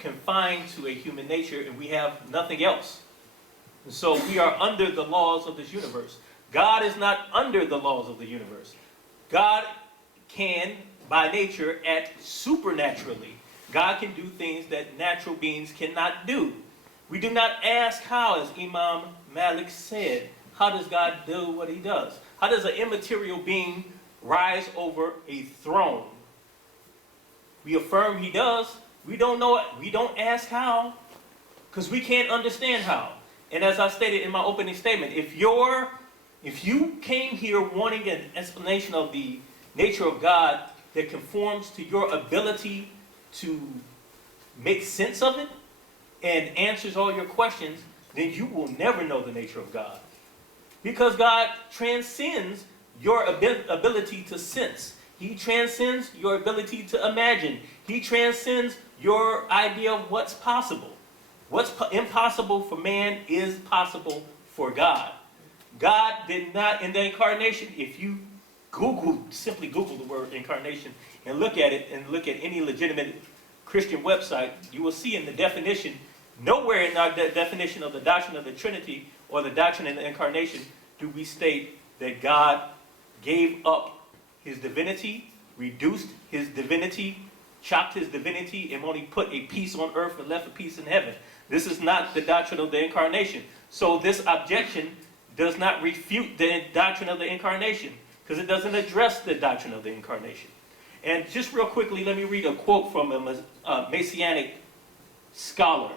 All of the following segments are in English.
confined to a human nature and we have nothing else. And so we are under the laws of this universe. God is not under the laws of the universe. God can, by nature, act supernaturally. God can do things that natural beings cannot do. We do not ask how, as Imam Malik said. How does God do what he does? How does an immaterial being rise over a throne? We affirm he does. We don't know it. We don't ask how, because we can't understand how. And as I stated in my opening statement, if you came here wanting an explanation of the nature of God that conforms to your ability to make sense of it and answers all your questions, then you will never know the nature of God. Because God transcends your ability to sense. He transcends your ability to imagine. He transcends your idea of what's possible. What's impossible for man is possible for God. God did not, in the incarnation, if you simply Google the word incarnation and look at it and look at any legitimate Christian website, you will see in the definition, nowhere in our definition of the doctrine of the Trinity or the doctrine of the incarnation do we state that God gave up his divinity, reduced his divinity, chopped his divinity, and only put a piece on earth and left a piece in heaven. This is not the doctrine of the incarnation. So this objection does not refute the doctrine of the incarnation, because it doesn't address the doctrine of the incarnation. And just real quickly, let me read a quote from a Messianic scholar,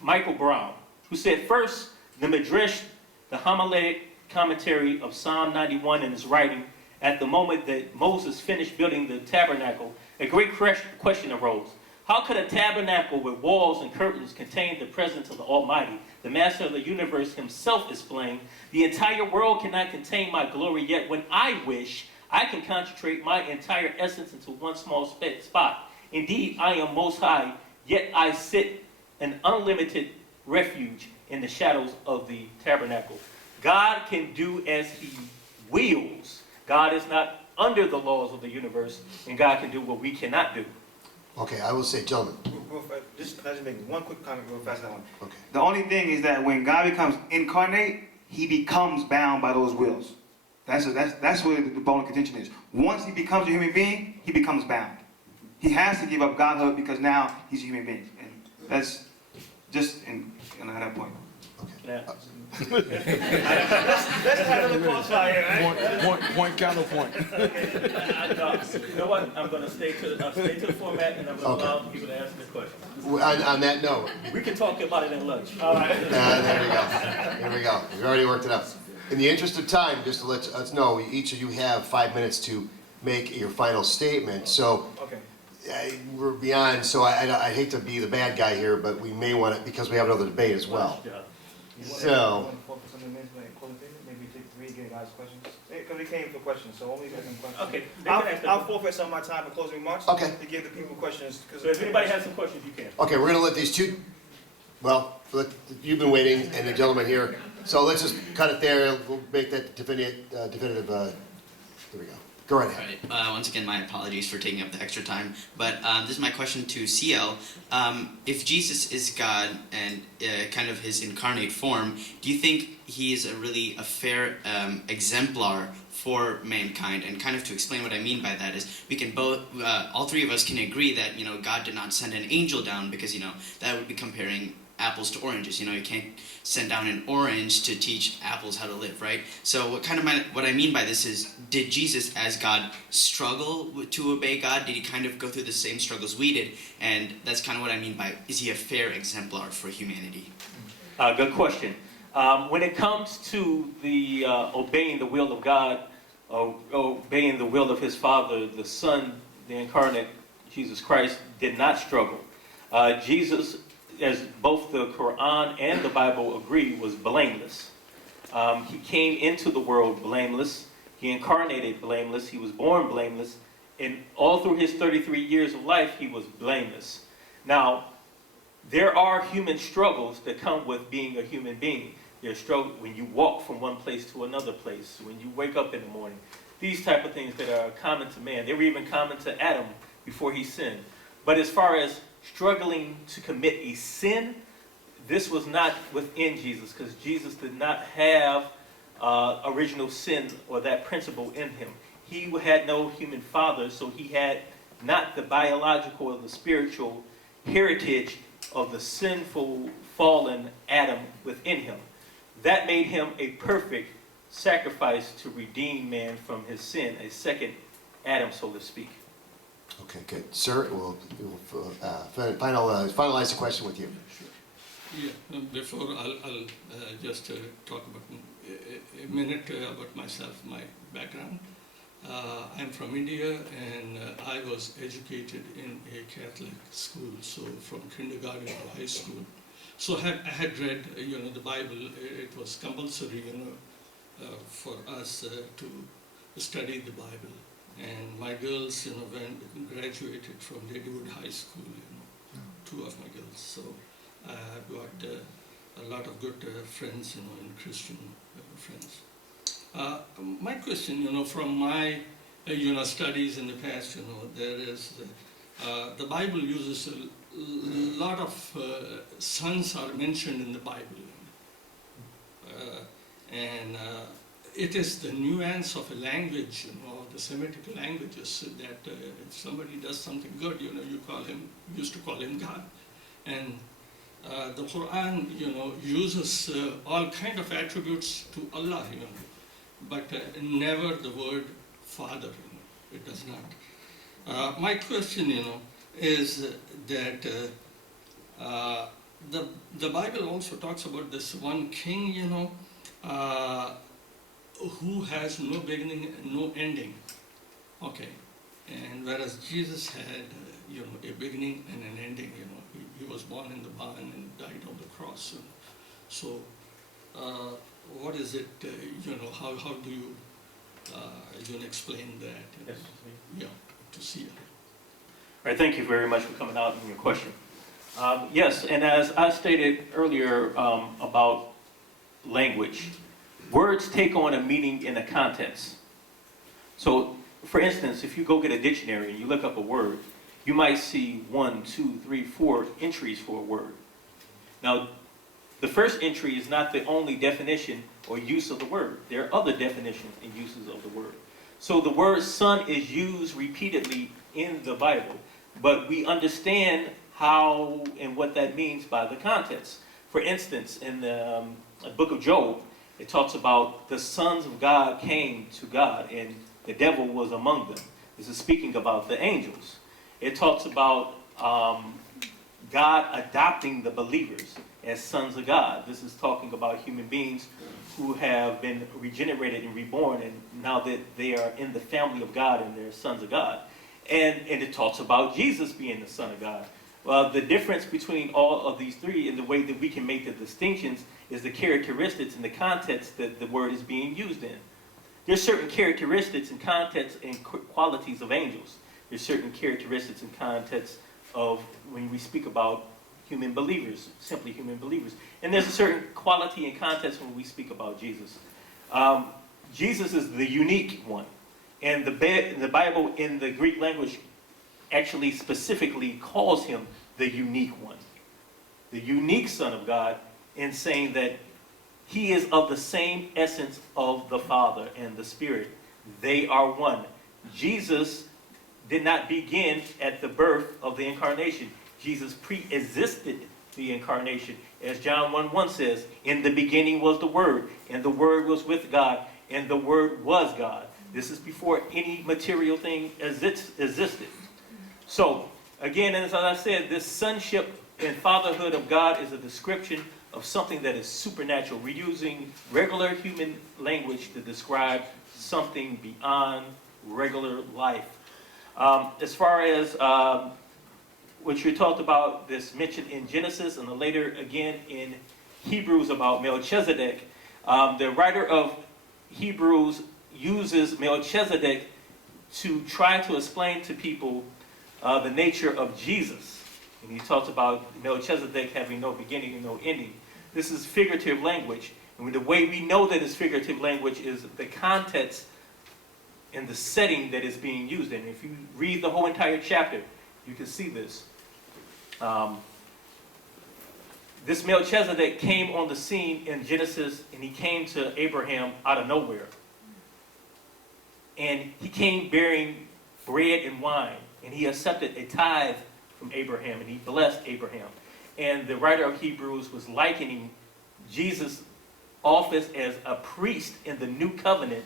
Michael Brown, who said, first, the Midrash, the homiletic commentary of Psalm 91 in his writing, at the moment that Moses finished building the tabernacle, a great question arose. How could a tabernacle with walls and curtains contain the presence of the Almighty, the Master of the universe himself displaying? The entire world cannot contain my glory, yet when I wish, I can concentrate my entire essence into one small spot. Indeed, I am most high, yet I sit an unlimited refuge in the shadows of the tabernacle. God can do as he wills. God is not under the laws of the universe, and God can do what we cannot do. Okay, I will say, gentlemen. Just make one quick comment real fast. Okay. The only thing is that when God becomes incarnate, he becomes bound by those wills. That's where the bone of contention is. Once he becomes a human being, he becomes bound. He has to give up godhood because now he's a human being. And that's just on that point. Okay. Yeah. Let's have a crossfire, right? Point, counterpoint. You know what? I'm going to stay to the format, and I'm going to allow people to ask their questions. On that note. We can talk about it at lunch. All right. There we go. There we go. We've already worked it out. In the interest of time, just to let us know, each of you have 5 minutes to make your final statement. So Okay. we're beyond, so I hate to be the bad guy here, but we may want to, because we have another debate as well. So. Maybe take 3 guys' questions. Because we came for questions, so only get them questions. Okay. I'll forfeit some of my time for closing remarks. Okay. To give the people questions. So if anybody has some questions, you can. Okay, we're going to let these two, well, you've been waiting, and the gentleman here. So let's just cut it there. We'll make that definitive, there we go. Go right ahead. All right. Once again, my apologies for taking up the extra time. But this is my question to CL. If Jesus is God and kind of his incarnate form, do you think he is a fair exemplar for mankind? And kind of to explain what I mean by that is, we can both, all three of us can agree that, God did not send an angel down because, that would be comparing apples to oranges. You can't send down an orange to teach apples how to live, right? So what I mean by this is, did Jesus as God struggle to obey God? Did he kind of go through the same struggles we did? And that's kind of what I mean by, is he a fair exemplar for humanity? Good question. When it comes to the obeying the will of God, obeying the will of his Father, the Son, the incarnate Jesus Christ, did not struggle. Jesus, as both the Quran and the Bible agree, was blameless. He came into the world blameless. He incarnated blameless. He was born blameless. And all through his 33 years of life, he was blameless. Now, there are human struggles that come with being a human being. There's struggle when you walk from one place to another place, when you wake up in the morning. These type of things that are common to man. They were even common to Adam before he sinned. But as far as struggling to commit a sin, this was not within Jesus, because Jesus did not have original sin or that principle in him. He had no human father, so he had not the biological or the spiritual heritage of the sinful, fallen Adam within him. That made him a perfect sacrifice to redeem man from his sin, a second Adam, so to speak. Okay, good. Sir, we'll finalize the question with you. Sure. Yeah, before I'll just talk about a minute about myself, my background. I'm from India, and I was educated in a Catholic school, so from kindergarten to high school. So I had read, the Bible. It was compulsory, for us to study the Bible. And my girls, graduated from Ladywood High School, two of my girls. So I've got a lot of good friends, and Christian friends. My question, from my, studies in the past, there is, the Bible uses a lot of sons are mentioned in the Bible. And it is the nuance of a language, of the Semitic languages, that if somebody does something good, you used to call him God. And the Quran, uses all kind of attributes to Allah, but never the word Father, it does not. My question, is that the Bible also talks about this one king, who has no beginning, no ending. Okay, and whereas Jesus had, a beginning and an ending. He was born in the barn and died on the cross. So, what is it? How do you explain that? Yes. Yeah, to see it. All right, thank you very much for coming out and your question. Yes, and as I stated earlier about language, words take on a meaning in a context. So, for instance, if you go get a dictionary and you look up a word, you might see 1, 2, 3, 4 entries for a word. Now, the first entry is not the only definition or use of the word. There are other definitions and uses of the word. So the word son is used repeatedly in the Bible, but we understand how and what that means by the context. For instance, in the book of Job, it talks about the sons of God came to God and the devil was among them. This is speaking about the angels. It talks about God adopting the believers as sons of God. This is talking about human beings who have been regenerated and reborn, and now that they are in the family of God and they're sons of God. And it talks about Jesus being the Son of God. Well, the difference between all of these three and the way that we can make the distinctions is the characteristics and the context that the word is being used in. There's certain characteristics and contexts and qualities of angels. There's certain characteristics and contexts of when we speak about human believers, simply human believers. And there's a certain quality and context when we speak about Jesus. Jesus is the unique one. And the Bible in the Greek language actually specifically calls him the unique one. The unique Son of God, in saying that he is of the same essence of the Father and the Spirit. They are one. Jesus did not begin at the birth of the incarnation. Jesus pre-existed the incarnation. As John 1:1 says, in the beginning was the Word, and the Word was with God, and the Word was God. This is before any material thing existed. So, again, as I said, this sonship and fatherhood of God is a description of something that is supernatural. We're using regular human language to describe something beyond regular life. As far as what you talked about, this mentioned in Genesis and later again in Hebrews about Melchizedek, the writer of Hebrews uses Melchizedek to try to explain to people the nature of Jesus. And he talks about Melchizedek having no beginning and no ending. This is figurative language. And the way we know that it's figurative language is the context and the setting that is being used in. If you read the whole entire chapter, you can see this. This Melchizedek came on the scene in Genesis, and he came to Abraham out of nowhere. And he came bearing bread and wine, and he accepted a tithe from Abraham, and he blessed Abraham. And the writer of Hebrews was likening Jesus' office as a priest in the new covenant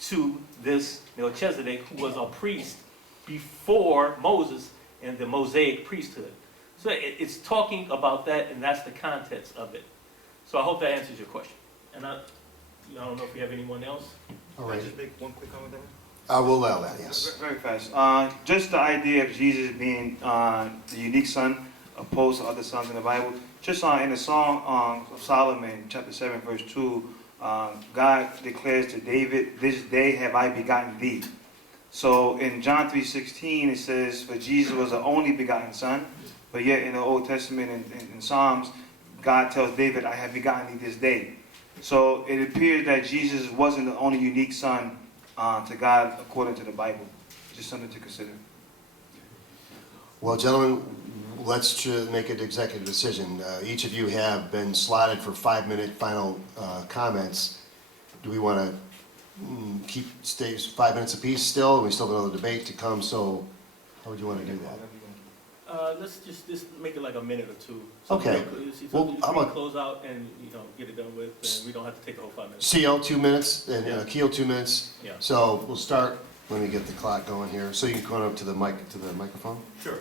to this Melchizedek, who was a priest before Moses and the Mosaic priesthood. So it's talking about that, and that's the context of it. So I hope that answers your question. And I don't know if you have anyone else. All right. Just make one quick comment there. I will allow that, yes. Very fast. Just the idea of Jesus being the unique son opposed to other sons in the Bible. Just in the Song of Solomon, chapter 7, verse 2, God declares to David, "This day have I begotten thee." So in John 3:16, it says, "For Jesus was the only begotten son." But yet in the Old Testament and in Psalms, God tells David, "I have begotten thee this day." So it appears that Jesus wasn't the only unique son to God according to the Bible. Just something to consider. Well, gentlemen, let's make an executive decision. Each of you have been slotted for 5-minute final comments. Do we want to stay 5 minutes apiece still? We still have another debate to come, so how would you want to do that? Let's just make it like a minute or two. Okay. Well, Well, how about- close out and get it done with, and we don't have to take the whole 5 minutes. CL 2 minutes and Yeah. Aqil 2 minutes. Yeah. So we'll start. Let me get the clock going here. So you can come up to the microphone. Sure.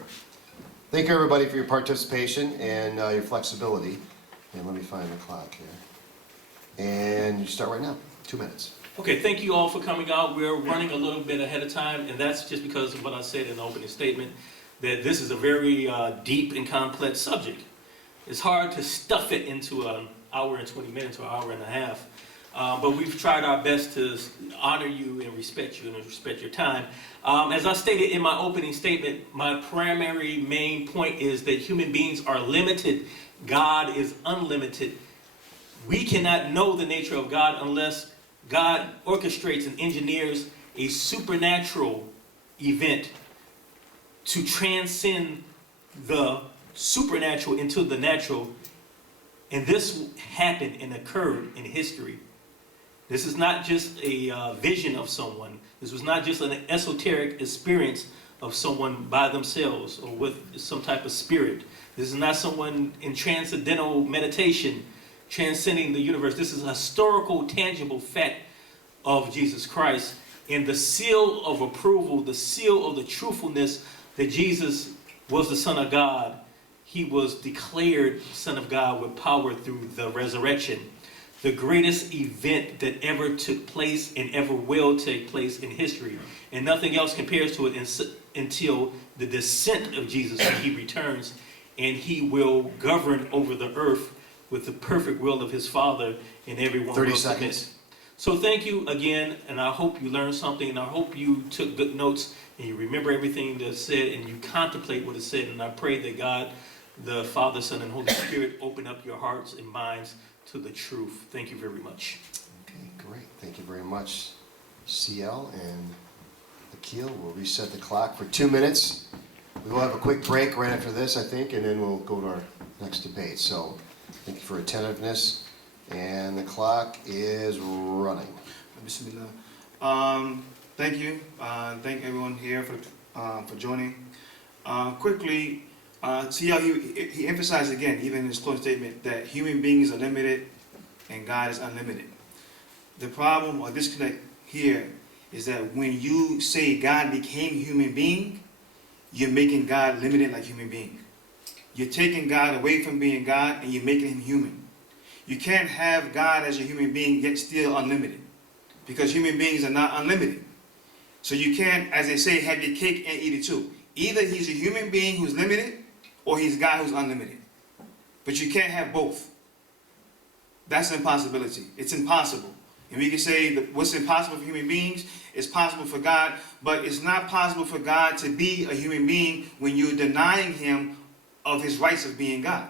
Thank you, everybody, for your participation and your flexibility. And let me find the clock here. And you start right now. 2 minutes. Okay, thank you all for coming out. We're running a little bit ahead of time, and that's just because of what I said in the opening statement, that this is a very deep and complex subject. It's hard to stuff it into an hour and 20 minutes or an hour and a half, but we've tried our best to honor you and respect your time. As I stated in my opening statement, my primary main point is that human beings are limited. God is unlimited. We cannot know the nature of God unless God orchestrates and engineers a supernatural event to transcend the supernatural into the natural. And this happened and occurred in history. This is not just a vision of someone. This was not just an esoteric experience of someone by themselves or with some type of spirit. This is not someone in transcendental meditation transcending the universe. This is a historical, tangible fact of Jesus Christ. And the seal of approval, the seal of the truthfulness that Jesus was the Son of God. He was declared Son of God with power through the resurrection. The greatest event that ever took place and ever will take place in history. And nothing else compares to it until the descent of Jesus when he returns. And he will govern over the earth with the perfect will of his Father, and everyone 30 will submit. seconds. So thank you again, and I hope you learned something, and I hope you took good notes, and you remember everything that's said, and you contemplate what is said. And I pray that God, the Father, Son, and Holy Spirit open up your hearts and minds to the truth. Thank you very much. Okay, great. Thank you very much, CL and Aqil. We'll reset the clock for 2 minutes. We will have a quick break right after this, I think, and then we'll go to our next debate. So thank you for attentiveness. And the clock is running. Bismillah. Thank you. Thank everyone here for joining. Quickly, see how he emphasized again, even in his closing statement, that human beings are limited and God is unlimited. The problem or disconnect here is that when you say God became a human being, you're making God limited like human being. You're taking God away from being God and you're making him human. You can't have God as a human being yet still unlimited, because human beings are not unlimited. So you can't, as they say, have your cake and eat it too. Either he's a human being who's limited, or he's God who's unlimited. But you can't have both. That's an impossibility. It's impossible. And we can say that what's impossible for human beings is possible for God, but it's not possible for God to be a human being when you're denying him of his rights of being God.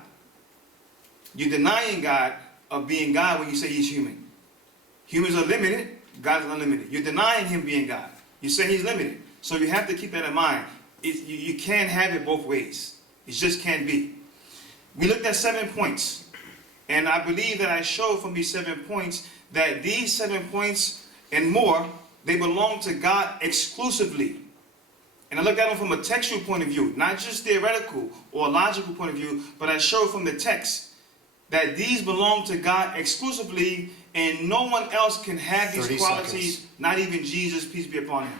You're denying God of being God when you say he's human. Humans are limited, God is unlimited. You're denying him being God. You say he's limited. So you have to keep that in mind. you can't have it both ways. It just can't be. We looked at 7 points. And I believe that I showed from these 7 points that these 7 points and more, they belong to God exclusively. And I looked at them from a textual point of view, not just theoretical or logical point of view, but I showed from the text that these belong to God exclusively, and no one else can have these 30 qualities, seconds. not even Jesus, peace be upon him.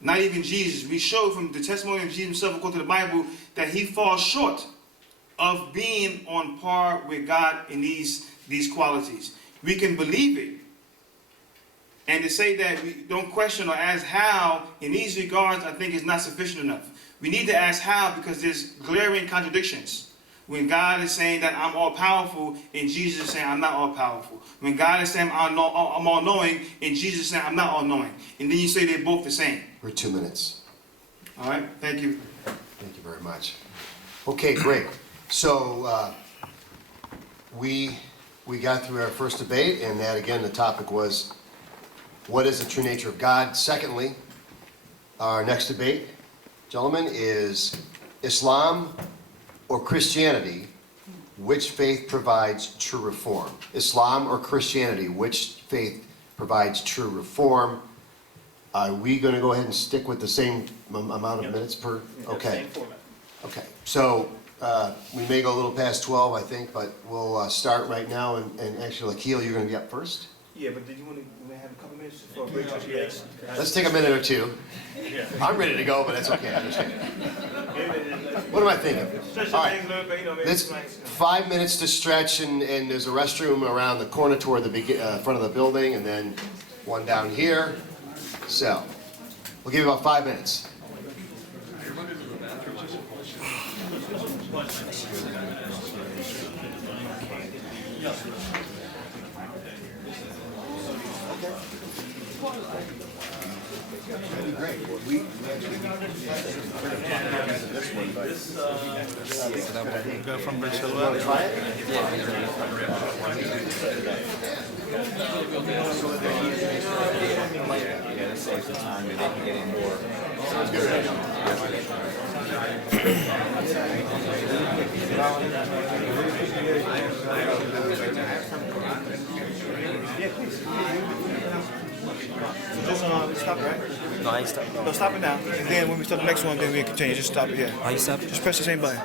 Not even Jesus. We showed from the testimony of Jesus himself, according to the Bible, that he falls short of being on par with God in these qualities. We can believe it. And to say that we don't question or ask how, in these regards, I think is not sufficient enough. We need to ask how because there's glaring contradictions. When God is saying that I'm all-powerful, and Jesus is saying I'm not all-powerful. When God is saying I'm all-knowing, and Jesus is saying I'm not all-knowing. And then you say they're both the same. We're 2 minutes. All right? Thank you. Thank you very much. Okay, great. So we got through our first debate, and that again, the topic was, what is the true nature of God? Secondly, our next debate, gentlemen, is Islam or Christianity, which faith provides true reform? Islam or Christianity, which faith provides true reform? Are we going to go ahead and stick with the same amount of minutes per? Okay. Same format. Okay, so we may go a little past 12, I think, but we'll start right now. And actually, Aqil, you're going to be up first? Yeah, but did you want to have a couple minutes for a break? Yes. Let's take a minute or two. I'm ready to go, but that's okay. I understand. What am I thinking? All right. It's 5 minutes to stretch, and there's a restroom around the corner toward the front of the building, and then one down here. So we'll give you about 5 minutes. That'd be great. We From Brazil. try it? Yeah, that saves some time and they can get in more. Sounds good. Just stop, right? No, I ain't stopped. No, stop it now. And then when we start the next one, then we can continue. Just stop it here. I ain't stopped. Just press the same button.